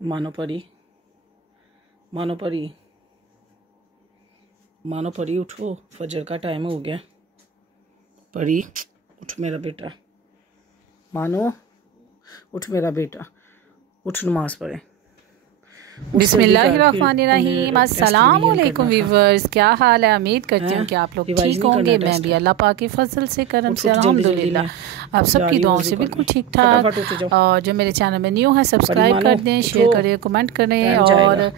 मानो परी, मानो परी, मानो परी उठो, फजर का टाइम हो गया। परी उठ मेरा बेटा, मानो उठ मेरा बेटा, उठ नमाज पढ़े। बिस्मिल्लाहिर्रहमानिर्रहीम। अस्सलाम वालेकुम व्यूअर्स, क्या हाल है? उम्मीद करती हूँ कि आप लोग ठीक होंगे। मैं भी अल्लाह पाक के फजल से करम से अल्हम्दुलिल्लाह आप सबकी दुआओं से बिल्कुल ठीक ठाक। और जो मेरे चैनल में न्यू है सब्सक्राइब कर दें, शेयर करें, कमेंट करें। और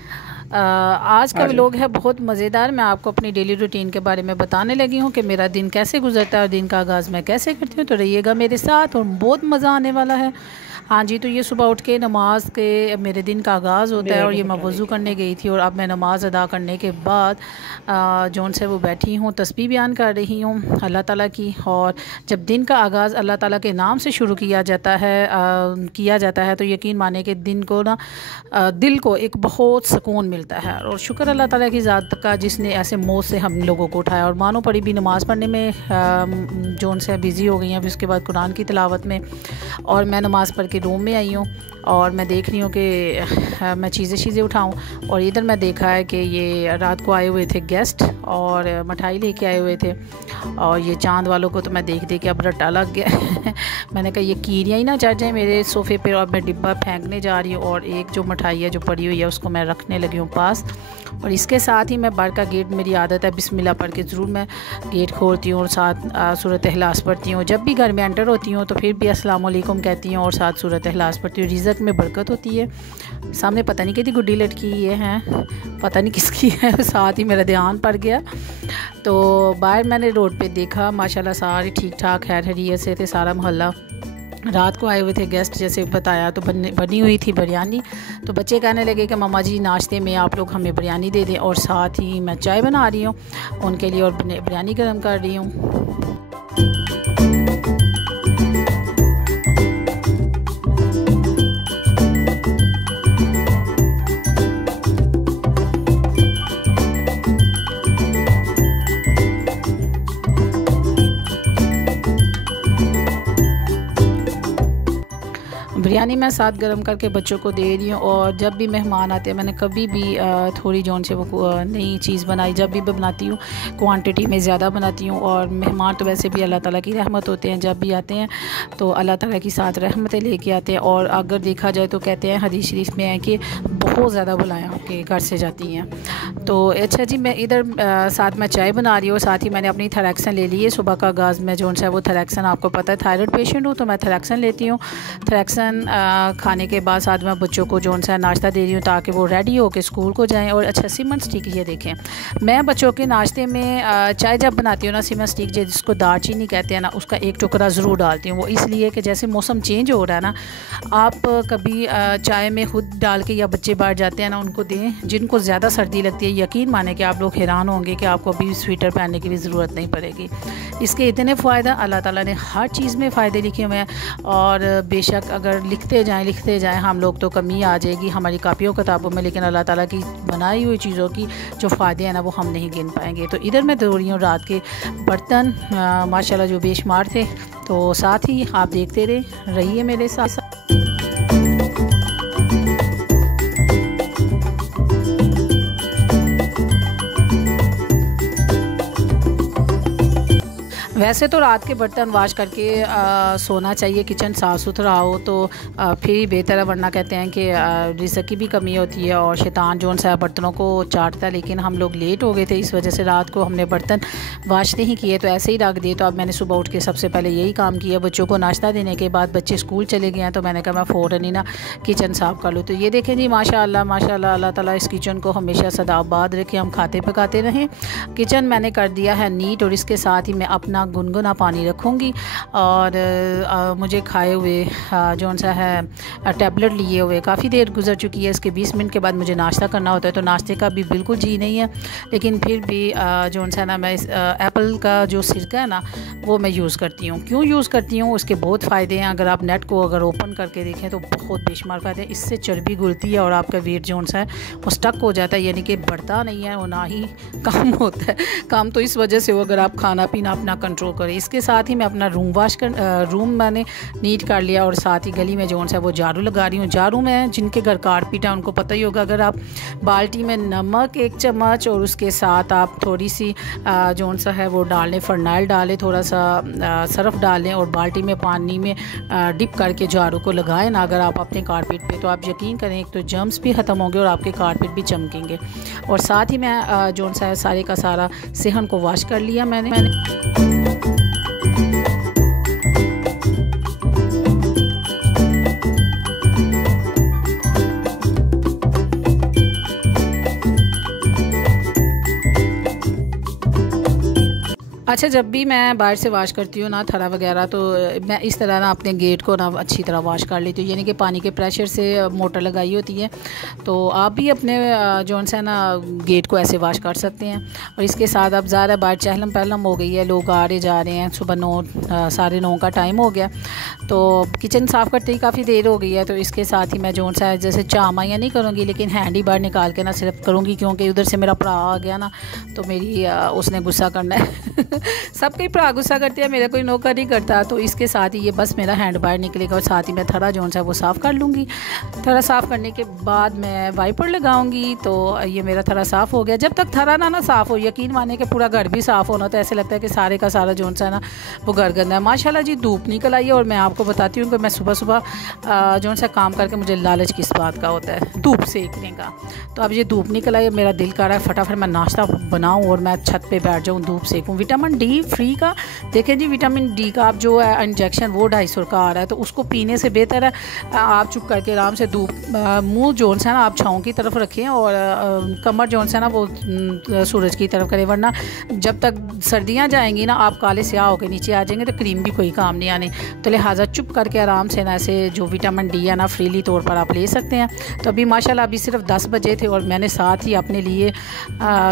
आज का व्लॉग है बहुत मज़ेदार। मैं आपको अपनी डेली रूटीन के बारे में बताने लगी हूँ कि मेरा दिन कैसे गुजरता है और दिन का आगाज़ मैं कैसे करती हूँ। तो रहिएगा मेरे साथ और बहुत मज़ा आने वाला है। हाँ जी, तो ये सुबह उठ के नमाज के मेरे दिन का आगाज़ होता है। और ये मैं वज़ू करने गई थी और अब मैं नमाज़ अदा करने के बाद जौन से वो बैठी हूँ, तस्बीह बयान कर रही हूँ अल्लाह ताला की। और जब दिन का आगाज़ अल्लाह ताला के नाम से शुरू किया जाता है तो यकीन माने कि दिन को ना दिल को एक बहुत सुकून मिलता है। और शुक्र अल्लाह ताला की ज़ात का जिसने ऐसे मौत से हम लोगों को उठाया। और मानो पड़ी भी नमाज़ पढ़ने में जौन से बिज़ी हो गई हैं, फिर उसके बाद कुरान की तिलावत में। और मैं नमाज़ पढ़ के रूम में आई हूँ और मैं देख रही हूँ कि मैं चीज़ें उठाऊँ। और इधर मैं देखा है कि ये रात को आए हुए थे गेस्ट और मिठाई लेके आए हुए थे। और ये चांद वालों को तो मैं देख के अब रट्टा लग गया। मैंने कहा ये कीड़ियाँ ही ना चढ़ जाएँ मेरे सोफ़े पे। और मैं डिब्बा फेंकने जा रही हूँ और एक जो मिठाई है जो पड़ी हुई है उसको मैं रखने लगी हूँ पास। और इसके साथ ही मैं बाहर का गेट, मेरी आदत है बिस्मिल्लाह पढ़ के ज़रूर मैं गेट खोलती हूँ और साथ सूरत इखलास पढ़ती हूँ। जब भी घर में एंटर होती हूँ तो फिर भी अस्सलाम वालेकुम कहती हूँ और साथ सूरत इखलास पढ़ती हूँ। रिज़्क़ में बरकत होती है। सामने पता नहीं कितनी गुड्डी लटकी ये हैं, पता नहीं किसकी है, साथ ही मेरा ध्यान पड़ गया। तो बाहर मैंने रोड पे देखा, माशाल्लाह सारे ठीक ठाक खैर खैरियत से थे सारा मोहल्ला। रात को आए हुए थे गेस्ट, जैसे बताया तो बनी हुई थी बिरयानी। तो बच्चे कहने लगे कि मामा जी नाश्ते में आप लोग हमें बिरयानी दे दें। और साथ ही मैं चाय बना रही हूँ उनके लिए और बिरयानी गर्म कर रही हूँ। बिरयानी मैं साथ गर्म करके बच्चों को दे रही हूँ। और जब भी मेहमान आते हैं, मैंने कभी भी थोड़ी जौन से वो नई चीज़ बनाई, जब भी बनाती हूँ क्वांटिटी में ज़्यादा बनाती हूँ। और मेहमान तो वैसे भी अल्लाह ताला की रहमत होते हैं, जब भी आते हैं तो अल्लाह ताला की साथ रहमतें लेके आते हैं। और अगर देखा जाए तो कहते हैं हदीस शरीफ में है कि बहुत ज़्यादा बुलाएँ आपके घर से जाती हैं। तो अच्छा जी, मैं इधर साथ में चाय बना रही हूँ, साथ ही मैंने अपनी थैरेक्सन ले ली है। सुबह का आगाज़ में जौन सा वो थैरेक्सन, आपको पता है थायराइड पेशेंट हूँ तो मैं थैरेक्सन लेती हूँ। थैरेक्सन खाने के बाद साथ में बच्चों को जौन सा नाश्ता दे रही हूँ ताकि वो रेडी हो के स्कूल को जाएं। और अच्छा सीमन स्टिक ये देखें, मैं बच्चों के नाश्ते में चाय जब बनाती हूँ ना, सीमन स्टिक जिसको दालचीनी कहते हैं ना, उसका एक टुकड़ा ज़रूर डालती हूँ। वो इसलिए कि जैसे मौसम चेंज हो रहा है ना, आप कभी चाय में खुद डाल के या बच्चे बाहर जाते हैं ना उनको दें जिनको ज़्यादा सर्दी लगती है। यकीन माने कि आप लोग हैरान होंगे कि आपको अभी स्वेटर पहनने की भी ज़रूरत नहीं पड़ेगी। इसके इतने फ़ायदा, अल्लाह ताला ने हर चीज़ में फ़ायदे लिखे हुए हैं। और बेशक अगर लिखते जाएं हम लोग तो कमी आ जाएगी हमारी कापियों किताबों में, लेकिन अल्लाह ताला की बनाई हुई चीज़ों की जो फ़ायदे हैं ना वो हम नहीं गिन पाएंगे। तो इधर मैं धो रही हूँ रात के बर्तन, माशाल्लाह जो बेशुमार थे। तो साथ ही आप देखते रहिए मेरे साथ। वैसे तो रात के बर्तन वाश करके सोना चाहिए, किचन साफ़ सुथरा हो तो फिर ही बेहतर है। वरना कहते हैं कि रिज़्क़ की भी कमी होती है और शैतान जौन सा बर्तनों को चाटता है। लेकिन हम लोग लेट हो गए थे, इस वजह से रात को हमने बर्तन वाश नहीं किए, तो ऐसे ही रख दिए। तो अब मैंने सुबह उठ के सबसे पहले यही काम किया। बच्चों को नाश्ता देने के बाद बच्चे स्कूल चले गए हैं तो मैंने कहा मैं फ़ौरन ही ना किचन साफ़ कर लूँ। तो ये देखें जी, माशाल्लाह माशाल्लाह, अल्लाह ताला इस किचन को हमेशा सदाबाद रखे, हम खाते पकाते रहें। किचन मैंने कर दिया है नीट और इसके साथ ही मैं अपना गुनगुना पानी रखूँगी। और मुझे खाए हुए जौन सा है टैबलेट लिए हुए काफ़ी देर गुजर चुकी है। इसके 20 मिनट के बाद मुझे नाश्ता करना होता है, तो नाश्ते का भी बिल्कुल जी नहीं है। लेकिन फिर भी जौन सा ना मैं एप्पल का जो सिरका है ना वो मैं यूज़ करती हूँ। क्यों यूज़ करती हूँ, उसके बहुत फ़ायदे हैं। अगर आप नेट को अगर ओपन करके देखें तो बहुत बेशुमार फ़ायदे हैं। इससे चर्बी घुलती है और आपका वेट जौन सा है वो स्टक हो जाता है, यानी कि बढ़ता नहीं है और ना ही कम होता है। कम तो इस वजह से हो अगर आप खाना पीना अपना कंट्रोल करें। इसके साथ ही मैं अपना रूम मैंने नीट कर लिया और साथ ही गली में जो सा वो झाड़ू लगा रही हूँ। झाड़ू में जिनके घर कारपेट है उनको पता ही होगा, अगर आप बाल्टी में नमक 1 चम्मच और उसके साथ आप थोड़ी सी जो सा है वो डाल लें, फरनाइल डालें, थोड़ा सा सर्फ डालें और बाल्टी में पानी में डिप करके झाड़ू को लगाएं ना अगर आप अपने कारपेट पे, तो आप यकीन करें एक तो जर्म्स भी ख़त्म होंगे और आपके कारपेट भी चमकेंगे। और साथ ही मैं जो सा है सारे का सारा सेहन को वॉश कर लिया मैंने। अच्छा, जब भी मैं बाहर से वॉश करती हूँ ना थरा वगैरह, तो मैं इस तरह ना अपने गेट को ना अच्छी तरह वॉश कर लेती हूँ, यानी कि पानी के प्रेशर से मोटर लगाई होती है, तो आप भी अपने जो सा ना गेट को ऐसे वॉश कर सकते हैं। और इसके साथ अब ज़्यादा बाहर चहलम पहलम हो गई है, लोग आ रहे जा रहे हैं, सुबह 9 का टाइम हो गया, तो किचन साफ़ करते ही काफ़ी देर हो गई है। तो इसके साथ ही मैं जो सा जैसे चामाइयाँ नहीं करूँगी, लेकिन हैंड ही बाहर निकाल के ना सिर्फ करूँगी, क्योंकि उधर से मेरा भरा आ गया ना, तो मेरी उसने गुस्सा करना है सबके भरा गुस्सा करते हैं, मेरा कोई नौकर नहीं करता। तो इसके साथ ही ये बस मेरा हैंड बाहर निकलेगा और साथ ही मैं थरा जो सा वो साफ़ कर लूँगी। थरा साफ़ करने के बाद मैं वाइपर लगाऊंगी, तो ये मेरा थरा साफ़ हो गया। जब तक थरा ना साफ़ हो, यकीन माने कि पूरा घर भी साफ़ होना, तो ऐसे लगता है कि सारे का सारा जो सा ना वो घर गंदा है। माशाल्लाह जी धूप निकल आई है और मैं आपको बताती हूँ कि मैं सुबह सुबह जो सा काम करके मुझे लालच किस बात का होता है, धूप सेकने का। तो अब ये धूप निकल आई है, मेरा दिल कर रहा है फटाफट मैं नाश्ता बनाऊँ और मैं छत पर बैठ जाऊँ, धूप सेकूँ। विटामिन डी फ्री का देखें जी, विटामिन डी का आप जो है इंजेक्शन वो 250 का आ रहा है, तो उसको पीने से बेहतर है आप चुप करके आराम से धूप मुँह जो है ना आप छाँव की तरफ रखें और कमर जो है ना वो सूरज की तरफ करें, वरना जब तक सर्दियाँ जाएंगी ना आप काले स्याह होकर नीचे आ जाएंगे, तो क्रीम भी कोई काम नहीं आने। तो लिहाजा चुप करके आराम से ना ऐसे जो विटामिन डी है ना फ्रीली तौर पर आप ले सकते हैं। तो अभी माशाल्लाह अभी सिर्फ 10 बजे थे और मैंने साथ ही अपने लिए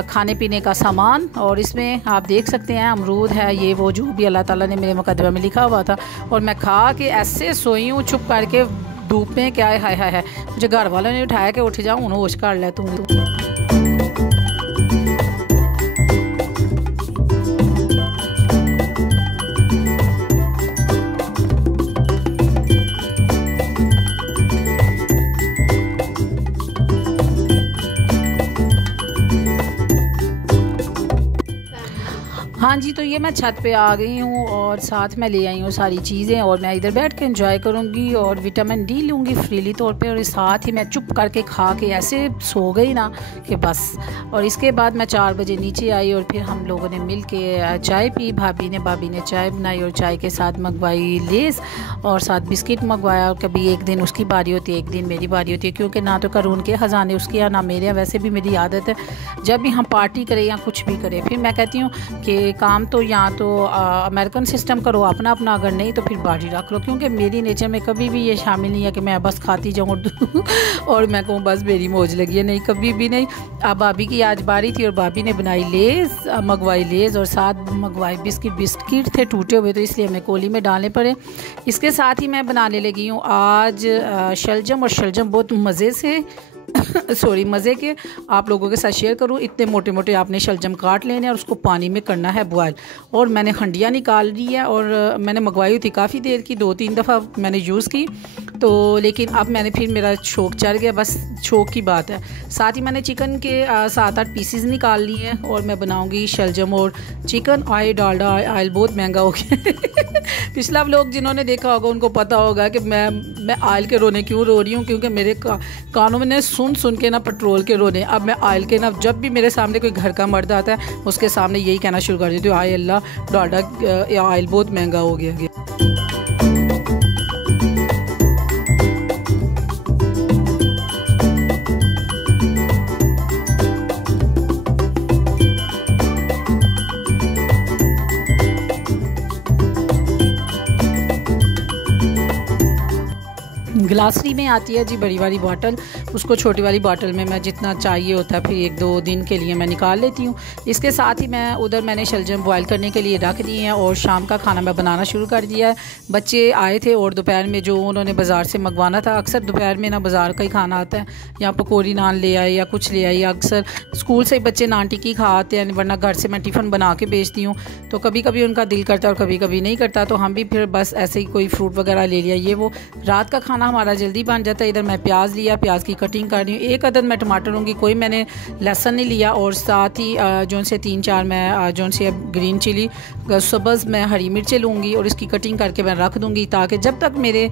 खाने पीने का सामान, और इसमें आप देख सकते हैं अमरूद है, ये वो जो भी अल्लाह ताला ने मेरे मुकद्दमे में लिखा हुआ था, और मैं खा के ऐसे सोई हूँ चुप करके धूप में। क्या है, हाय हाय, मुझे घर वालों ने उठाया कि उठ जाऊँ, होश कर ले तू। हाँ जी, तो ये मैं छत पे आ गई हूँ और साथ में ले आई हूँ सारी चीज़ें, और मैं इधर बैठ के एंजॉय करूँगी और विटामिन डी लूँगी फ्रीली तौर पे, और साथ ही मैं चुप करके खा के ऐसे सो गई ना कि बस। और इसके बाद मैं 4 बजे नीचे आई और फिर हम लोगों ने मिल के चाय पी। भाभी ने चाय बनाई और चाय के साथ मंगवाई लेस और साथ बिस्किट मंगवाया। कभी एक दिन उसकी बारी होती है, एक दिन मेरी बारी होती है, क्योंकि ना तो कानून के ख़जाने उसके यहाँ ना मेरे यहाँ। वैसे भी मेरी आदत है जब भी हम पार्टी करें या कुछ भी करें, फिर मैं कहती हूँ कि काम तो यहाँ तो अमेरिकन सिस्टम करो अपना अपना, अगर नहीं तो फिर बाजी रख लो, क्योंकि मेरी नेचर में कभी भी ये शामिल नहीं है कि मैं बस खाती जाऊँ और मैं कहूँ बस मेरी मौज लगी है, नहीं, कभी भी नहीं। अब भाभी की आज बारी थी और भाभी ने बनाई मंगवाई लेज़ और साथ मंगवाई बिस्किट थे टूटे हुए, तो इसलिए हमें कोली में डालने पड़े। इसके साथ ही मैं बनाने लगी हूँ आज शलजम, और शलजम बहुत मज़े से मज़े के आप लोगों के साथ शेयर करूँ। इतने मोटे मोटे आपने शलजम काट लेने और उसको पानी में करना है बॉयल, और मैंने हंडिया निकाल ली है, और मैंने मंगवाई थी काफ़ी देर की, 2-3 दफ़ा मैंने यूज़ की, तो लेकिन अब मैंने फिर मेरा शौक़ चढ़ गया, बस शौक़ की बात है। साथ ही मैंने चिकन के 7-8 पीसेस निकाल लिए हैं और मैं बनाऊँगी शलजम और चिकन। डालडा ऑयल बहुत महंगा हो गया पिछला व्लॉग जिन्होंने देखा होगा उनको पता होगा कि मैं ऑयल के रोने क्यों रो रही हूँ, क्योंकि मेरे कानों में ने सुन के ना पेट्रोल के रोने। अब मैं ऑयल के ना, जब भी मेरे सामने कोई घर का मर्द आता है उसके सामने यही कहना शुरू कर देती हूँ, हाय अल्लाह डालडा ऑयल बहुत महंगा हो गया। ग्लासरी में आती है जी बड़ी वाली बॉटल, उसको छोटी वाली बॉटल में मैं जितना चाहिए होता है फिर 1-2 दिन के लिए मैं निकाल लेती हूँ। इसके साथ ही मैं उधर मैंने शलजम बॉयल करने के लिए रख दिए हैं और शाम का खाना मैं बनाना शुरू कर दिया है। बच्चे आए थे और दोपहर में जो उन्होंने बाज़ार से मंगवाना था, अक्सर दोपहर में ना बाज़ार का ही खाना आता है, या पकौड़ी नान ले आए या कुछ ले आए, अक्सर स्कूल से बच्चे नान टिक्की खा आते हैं, वरना घर से मैं टिफ़िन बना के भेजती हूँ। तो कभी कभी उनका दिल करता है और कभी कभी नहीं करता, तो हम भी फिर बस ऐसे ही कोई फ्रूट वगैरह ले लिया। ये वो रात का खाना हमारा जल्दी बन जाता है। इधर मैं प्याज लिया, प्याज की कटिंग कर रही हूँ। 1 अदद मैं टमाटर लूँगी, कोई मैंने लहसुन नहीं लिया, और साथ ही जो से 3-4 मैं जो से ग्रीन चिली सब्ज़ मैं हरी मिर्चें लूँगी और इसकी कटिंग करके मैं रख दूँगी, ताकि जब तक मेरे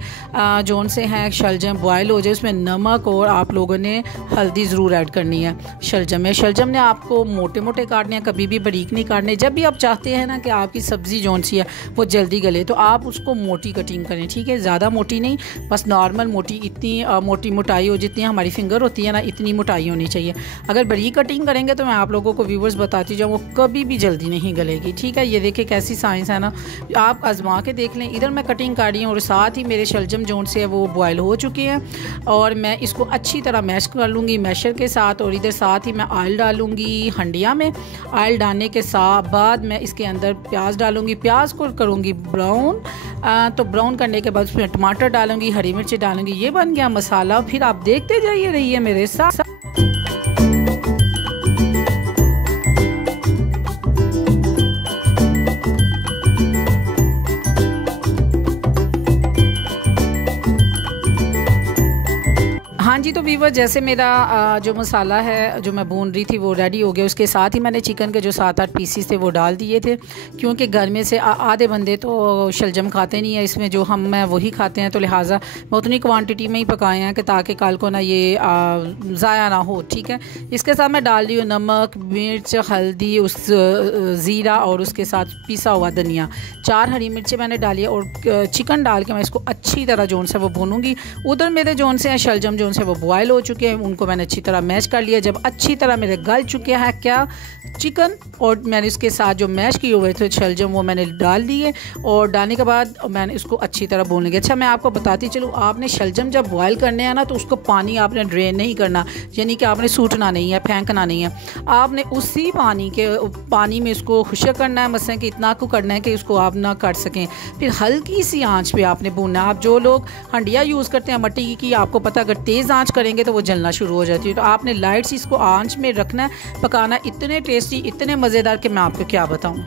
जोन से हैं शलजम बॉयल हो जाए। उसमें नमक और आप लोगों ने हल्दी ज़रूर ऐड करनी है। शलजम ने आपको मोटे मोटे काटने हैं, कभी भी बारीक नहीं काटने। जब भी आप चाहते हैं ना कि आपकी सब्ज़ी जोन सी है वो जल्दी गले, तो आप उसको मोटी कटिंग करें, ठीक है, ज़्यादा मोटी नहीं, बस नॉर्मल मोटी, इतनी मोटी मोटाई हो जितनी हमारी फिंगर होती है ना, इतनी मोटाई होनी चाहिए। अगर बारीक कटिंग करेंगे तो मैं आप लोगों को व्यूवर्स बताती जाऊँ, वो कभी भी जल्दी नहीं गलेगी, ठीक है। ये देखिए कैसी साइंस है ना, आप आजमा के देख लें। इधर मैं कटिंग कर रही हूँ और साथ ही मेरे शलजम जोन से है वो बॉयल हो चुके हैं और मैं इसको अच्छी तरह मैश कर लूँगी मैशर के साथ। और इधर साथ ही मैं ऑयल डालूँगी हंडिया में। ऑयल डालने के बाद मैं इसके अंदर प्याज डालूँगी, प्याज को करूँगी ब्राउन। तो ब्राउन करने के बाद उसमें टमाटर डालूँगी, हरी मिर्ची डालूँगी। ये बन गया मसाला। फिर आप देखते जाइए, रहिए मेरे साथ। हाँ जी, तो वीवर जैसे मेरा जो मसाला है जो मैं भून रही थी वो रेडी हो गया। उसके साथ ही मैंने चिकन के जो 7-8 पीसीस थे वो डाल दिए थे, क्योंकि घर में से आधे बंदे तो शलजम खाते नहीं है, इसमें जो हम मैं वही खाते हैं, तो लिहाजा मैं उतनी क्वांटिटी में ही पकाए हैं कि ताकि कल को ना ये ज़ाया ना हो, ठीक है। इसके साथ मैं डाल रही हूँ नमक, मिर्च, हल्दी, उस ज़ीरा और उसके साथ पिसा हुआ धनिया। 4 हरी मिर्चें मैंने डाली और चिकन डाल के मैं इसको अच्छी तरह जोन से वो भूनूंगी। उधर मेरे जोन से हैं शलजम जोन से वो बॉयल हो चुके हैं, उनको मैंने अच्छी तरह मैश कर लिया। जब अच्छी तरह मेरे गल चुके हैं क्या चिकन, और मैंने इसके साथ जो मैश किए हुए थे शलजम वो मैंने डाल दिए, और डालने के बाद मैंने इसको अच्छी तरह भून लिया। अच्छा, मैं आपको बताती चलूँ, आपने शलजम जब बॉयल करने हैं ना तो उसको पानी आपने ड्रेन नहीं करना, यानी कि आपने सूटना नहीं है, फेंकना नहीं है। आपने उसी पानी में इसको खुशक करना है, मसलन कि इतना को करना है कि उसको आप ना काट सकें। फिर हल्की सी आंच पे आपने भूनना है। आप जो लोग हंडिया यूज़ करते हैं मट्टी की, आपको पता अगर तेज़ आंच करेंगे तो वो जलना शुरू हो जाती है। तो आपने लाइट सी इसको आंच में रखना है, पकाना। इतने टेस्टी, इतने मज़ेदार कि मैं आपको क्या बताऊं।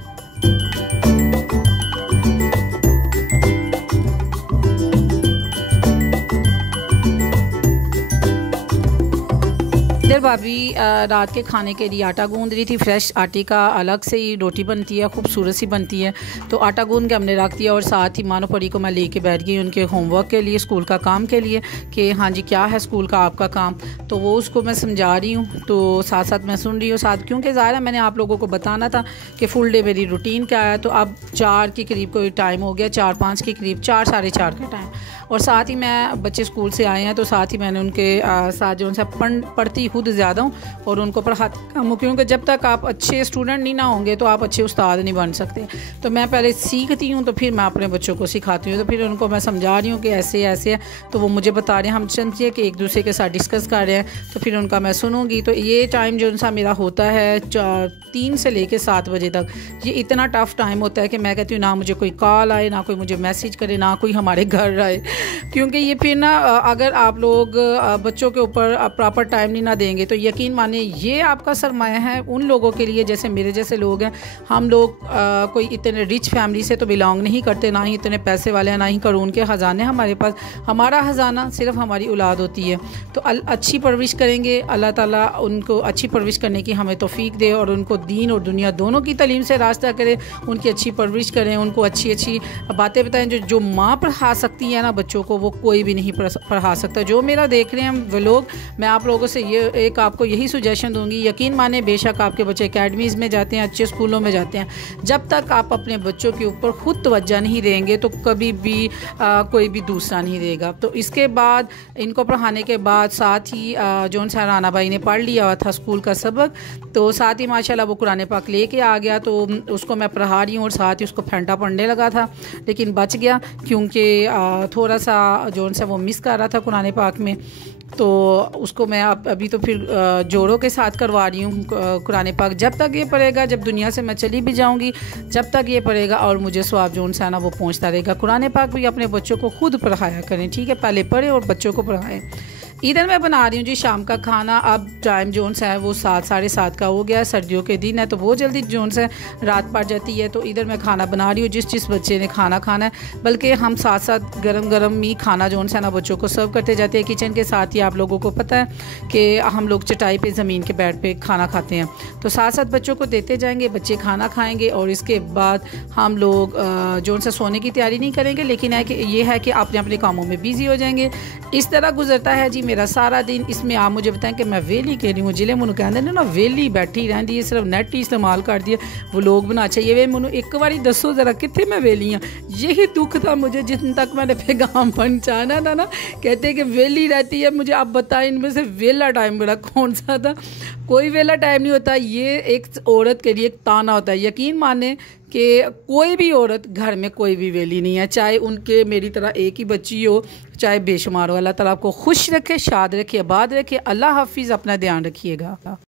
इधर भाभी रात के खाने के लिए आटा गूंद रही थी। फ्रेश आटे का अलग से ही रोटी बनती है, खूबसूरत सी बनती है। तो आटा गूंद के हमने रख दिया और साथ ही मानो परी को मैं लेके बैठ गई उनके होमवर्क के लिए, स्कूल का काम के लिए, कि हाँ जी क्या है स्कूल का आपका काम। तो वो उसको मैं समझा रही हूँ, तो साथ साथ मैं सुन रही हूँ साथ, क्योंकि ज़ाहिर है मैंने आप लोगों को बताना था कि फुल डे मेरी रूटीन क्या है। तो अब 4 के करीब कोई टाइम हो गया, 4-5 के करीब, 4 साढ़े 4 का टाइम। और साथ ही मैं बच्चे स्कूल से आए हैं तो साथ ही मैंने उनके साथ जो उनसे पढ़ती खुद ज़्यादा हूँ और उनको पढ़ाती कम हूँ, क्योंकि जब तक आप अच्छे स्टूडेंट नहीं ना होंगे तो आप अच्छे उस्ताद नहीं बन सकते। तो मैं पहले सीखती हूँ तो फिर मैं अपने बच्चों को सिखाती हूँ। तो फिर उनको मैं समझा रही हूँ कि ऐसे ऐसे है, तो वो मुझे बता रहे हैं, हम समझिए कि एक दूसरे के साथ डिस्कस कर रहे हैं, तो फिर उनका मैं सुनूँगी। तो ये टाइम जो उनसा मेरा होता है 3 से लेकर 7 बजे तक, ये इतना टफ़ टाइम होता है कि मैं कहती हूँ ना मुझे कोई कॉल आए, ना कोई मुझे मैसेज करे, ना कोई हमारे घर आए, क्योंकि ये फिर ना अगर आप लोग बच्चों के ऊपर प्रॉपर टाइम नहीं ना देंगे तो यकीन माने ये आपका सरमाया है उन लोगों के लिए जैसे मेरे जैसे लोग हैं। हम लोग कोई इतने रिच फैमिली से तो बिलोंग नहीं करते, ना ही इतने पैसे वाले हैं, ना ही करोड़ के ख़जाने हमारे पास। हमारा ख़जाना सिर्फ हमारी औलाद होती है। तो अच्छी परवरिश करेंगे, अल्लाह ताला उनको अच्छी परवरिश करने की हमें तौफीक दे और उनको दीन और दुनिया दोनों की तालीम से रास्ता करे, उनकी अच्छी परवरिश करें, उनको अच्छी अच्छी बातें बताएं। जो माँ पढ़ा सकती है ना बच्चों को, वो कोई भी नहीं पढ़ा सकता। जो मेरा देख रहे हैं वो लोग, मैं आप लोगों से ये एक आपको यही सुजेशन दूंगी, यकीन माने बेशक आपके बच्चे एकेडमीज़ में जाते हैं, अच्छे स्कूलों में जाते हैं, जब तक आप अपने बच्चों के ऊपर खुद तवज्जो नहीं देंगे तो कभी भी कोई भी दूसरा नहीं देगा। तो इसके बाद इनको पढ़ाने के बाद साथ ही जो सा राना भाई ने पढ़ लिया हुआ था स्कूल का सबक, तो साथ ही माशाल्लाह वो कुरान पाक लेके आ गया, तो उसको मैं पढ़ा रही हूँ और साथ ही उसको फेंटा पढ़ने लगा था, लेकिन बच गया क्योंकि थोड़ा सा जो सा वो मिस कर रहा था कुरान पाक में, तो उसको मैं अभी तो फिर जोड़ों के साथ करवा रही हूँ कुरान पाक। जब तक ये पढ़ेगा, जब दुनिया से मैं चली भी जाऊँगी, जब तक ये पढ़ेगा और मुझे स्वाब जो सा ना वो पहुँचता रहेगा। कुरान पाक भी अपने बच्चों को खुद पढ़ाया करें, ठीक है, पहले पढ़े और बच्चों को पढ़ाएं। इधर मैं बना रही हूँ जी शाम का खाना। अब टाइम जोन सा है वो 7 साढ़े 7 का हो गया है। सर्दियों के दिन है तो बहुत जल्दी जोन सा रात पड़ जाती है। तो इधर मैं खाना बना रही हूँ, जिस बच्चे ने खाना खाना है, बल्कि हम साथ साथ गरम गरम ही खाना जोन सा ना बच्चों को सर्व करते जाते हैं किचन के साथ ही। आप लोगों को पता है कि हम लोग चटाई पे ज़मीन के बेड पे खाना खाते हैं, तो साथ साथ बच्चों को देते जाएंगे, बच्चे खाना खाएंगे और इसके बाद हम लोग जोन सा सोने की तैयारी नहीं करेंगे, लेकिन है कि ये है कि अपने अपने कामों में बिजी हो जाएंगे। इस तरह गुजरता है जी मेरा सारा दिन। इसमें आप मुझे बताएं कि मैं वेली कह रही हूँ, जिले मुझे कहते हैं ना वेली बैठी रहती है, सिर्फ नेट ही इस्तेमाल कर दिया वो लोग बना चाहिए। वे मैंने एक बारी दसो ज़रा कितने मैं वेली हाँ। यही दुख था मुझे जिन तक मैंने पैगाम पहुँचाना था ना, कहते हैं कि वेली रहती है। मुझे आप बताएं इनमें से वेला टाइम मेरा कौन सा था? कोई वेला टाइम नहीं होता। ये एक औरत के लिए एक ताना होता है। यकीन माने कि कोई भी औरत घर में कोई भी वेली नहीं है, चाहे उनके मेरी तरह एक ही बच्ची हो, चाहे बेशुमार हो। अल्लाह ताला आपको खुश रखे, शाद रखे, आबाद रखे। अल्लाह हाफिज़, अपना ध्यान रखिएगा।